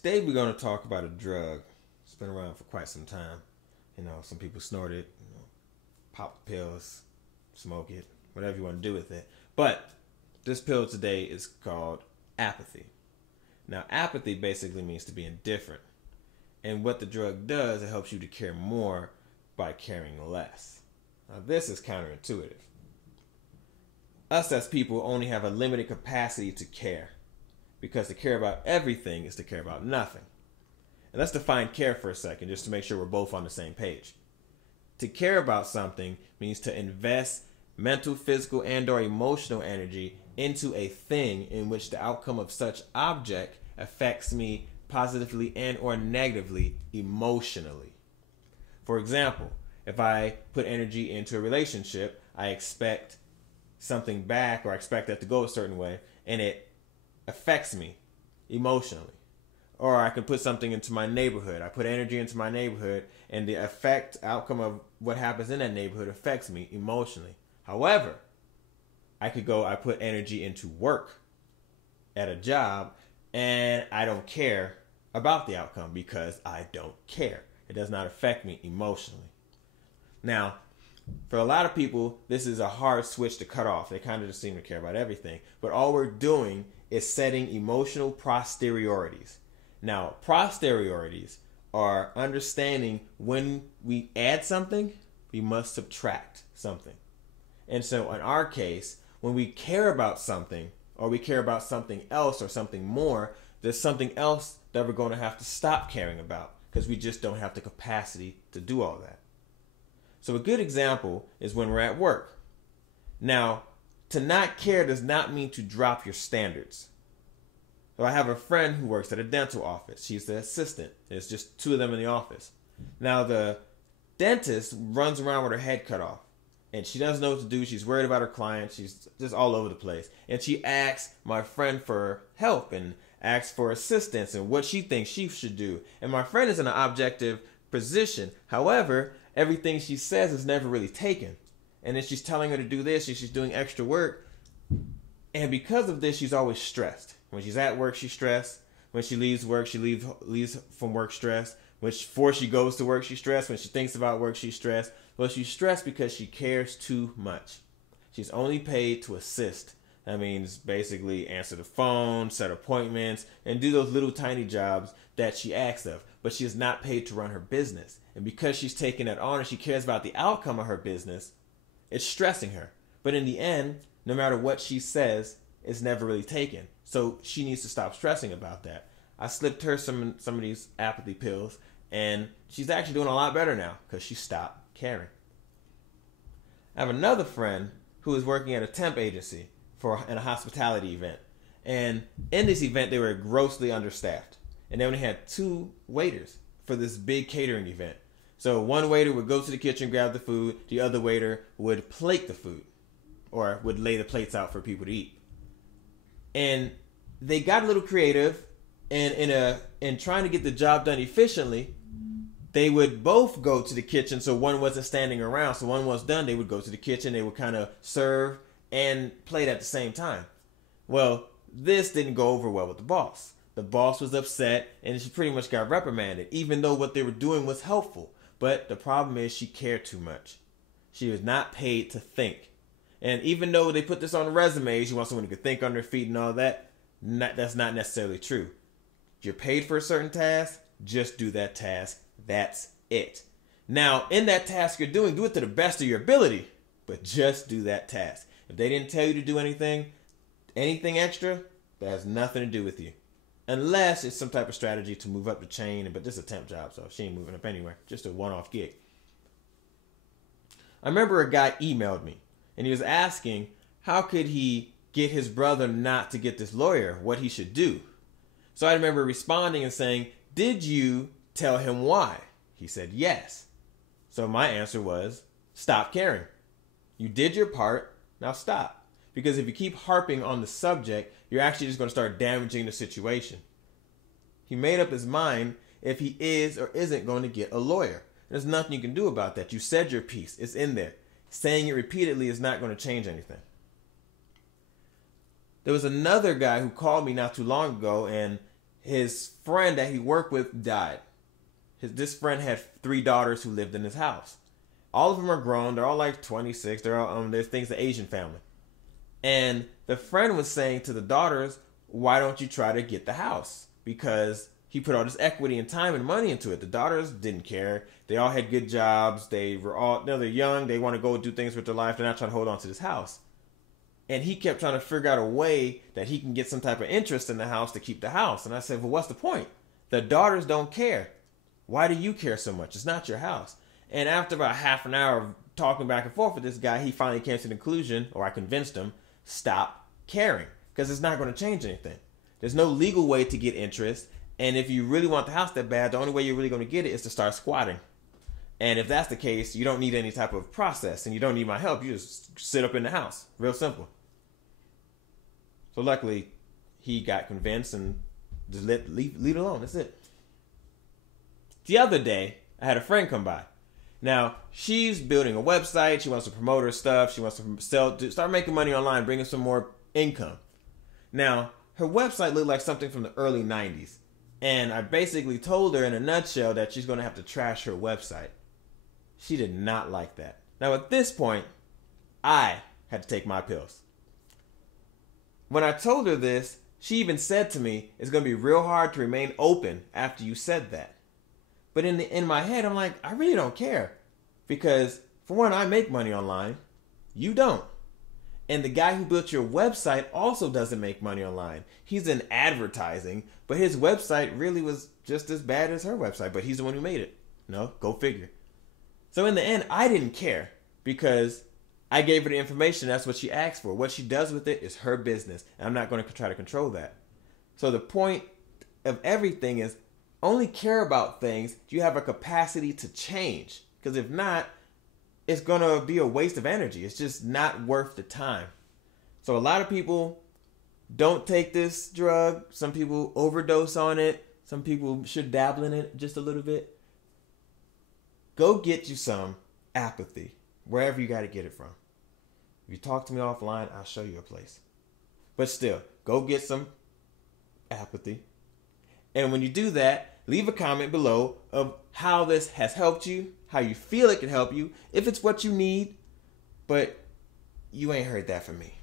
Today we're going to talk about a drug. It's been around for quite some time. Some people snort it, pop the pills, smoke it, whatever you want to do with it. But this pill today is called apathy. Now, apathy basically means to be indifferent. And what the drug does, it helps you to care more by caring less. Now, this is counterintuitive. Us as people only have a limited capacity to care, because to care about everything is to care about nothing. And let's define care for a second, just to make sure we're both on the same page. To care about something means to invest mental, physical, and or emotional energy into a thing in which the outcome of such object affects me positively and or negatively emotionally. For example, if I put energy into a relationship, I expect something back, or I expect that to go a certain way, and it affects me emotionally. Or I can put something into my neighborhood. I put energy into my neighborhood, and the outcome of what happens in that neighborhood affects me emotionally. However, I put energy into work at a job, and I don't care about the outcome because I don't care. It does not affect me emotionally. Now, for a lot of people, this is a hard switch to cut off. They kind of just seem to care about everything. But all we're doing is setting emotional posteriorities. Now, posteriorities are understanding when we add something, we must subtract something. And so in our case, when we care about something, or we care about something else or something more, there's something else that we're going to have to stop caring about because we just don't have the capacity to do all that. So a good example is when we're at work. Now, to not care does not mean to drop your standards. So I have a friend who works at a dental office. She's the assistant. There's just two of them in the office. Now, the dentist runs around with her head cut off, and she doesn't know what to do. She's worried about her client. She's just all over the place. And she asks my friend for help and asks for assistance and what she thinks she should do. And my friend is in an objective position. However, everything she says is never really taken. And then she's telling her to do this, and she's doing extra work. And because of this, she's always stressed. When she's at work, she's stressed. When she leaves work, she leaves from work stressed. Before she goes to work, she's stressed. When she thinks about work, she's stressed. Well, she's stressed because she cares too much. She's only paid to assist. That means basically answer the phone, set appointments, and do those little tiny jobs that she asks of. But she is not paid to run her business. And because she's taking that on and she cares about the outcome of her business, it's stressing her. But in the end, no matter what she says, it's never really taken. So she needs to stop stressing about that. I slipped her some of these apathy pills, and she's actually doing a lot better now because she stopped caring. I have another friend who is working at a temp agency in a hospitality event. And in this event, they were grossly understaffed. And they only had 2 waiters for this big catering event. So one waiter would go to the kitchen, grab the food. The other waiter would plate the food, or would lay the plates out for people to eat. And they got a little creative, and in trying to get the job done efficiently, they would both go to the kitchen, so one wasn't standing around. So one was done, they would go to the kitchen, they would kind of serve and plate at the same time. Well, this didn't go over well with the boss. The boss was upset, and she pretty much got reprimanded, even though what they were doing was helpful. But the problem is she cared too much. She was not paid to think. And even though they put this on resumes, you want someone who can think on their feet and all that, that's not necessarily true. You're paid for a certain task, just do that task. That's it. Now, in that task you're doing, do it to the best of your ability, but just do that task. If they didn't tell you to do anything extra, that has nothing to do with you. Unless it's some type of strategy to move up the chain, but this is a temp job, so she ain't moving up anywhere. Just a one-off gig. I remember a guy emailed me, and he was asking how could he get his brother not to get this lawyer, what he should do. So I remember responding and saying, did you tell him why? He said yes. So my answer was, stop caring. You did your part, now stop. Because if you keep harping on the subject, you're actually just going to start damaging the situation. He made up his mind if he is or isn't going to get a lawyer. There's nothing you can do about that. You said your piece. It's in there. Saying it repeatedly is not going to change anything. There was another guy who called me not too long ago, and his friend that he worked with died. This friend had 3 daughters who lived in his house. All of them are grown. They're all like 26. They're all there's things the Asian family. And the friend was saying to the daughters, "Why don't you try to get the house?" Because he put all this equity and time and money into it. The daughters didn't care. They all had good jobs. They're young. They want to go do things with their life. They're not trying to hold on to this house. And he kept trying to figure out a way that he can get some type of interest in the house to keep the house. And I said, well, what's the point? The daughters don't care. Why do you care so much? It's not your house. And after about half an hour of talking back and forth with this guy, he finally came to the conclusion, or I convinced him, stop caring. Because it's not going to change anything. There's no legal way to get interest. And if you really want the house that bad, the only way you're really going to get it is to start squatting. And if that's the case, you don't need any type of process. And you don't need my help. You just sit up in the house. Real simple. So luckily, he got convinced and just leave it alone. That's it. The other day, I had a friend come by. Now, she's building a website. She wants to promote her stuff. She wants to start making money online, bringing some more income. Now, her website looked like something from the early 90s. And I basically told her in a nutshell that she's going to have to trash her website. She did not like that. Now, at this point, I had to take my pills. When I told her this, she even said to me, it's going to be real hard to remain open after you said that. But in my head, I'm like, I really don't care. Because, for one, I make money online. You don't. And the guy who built your website also doesn't make money online. He's in advertising, but his website really was just as bad as her website. But he's the one who made it. No, go figure. So in the end, I didn't care because I gave her the information. That's what she asked for. What she does with it is her business. And I'm not going to try to control that. So the point of everything is only care about things you have a capacity to change. Because if not, it's going to be a waste of energy. It's just not worth the time. So a lot of people don't take this drug. Some people overdose on it. Some people should dabble in it just a little bit. Go get you some apathy, wherever you got to get it from. If you talk to me offline, I'll show you a place. But still, go get some apathy. And when you do that, leave a comment below of how this has helped you, how you feel it can help you, if it's what you need. But you ain't heard that from me.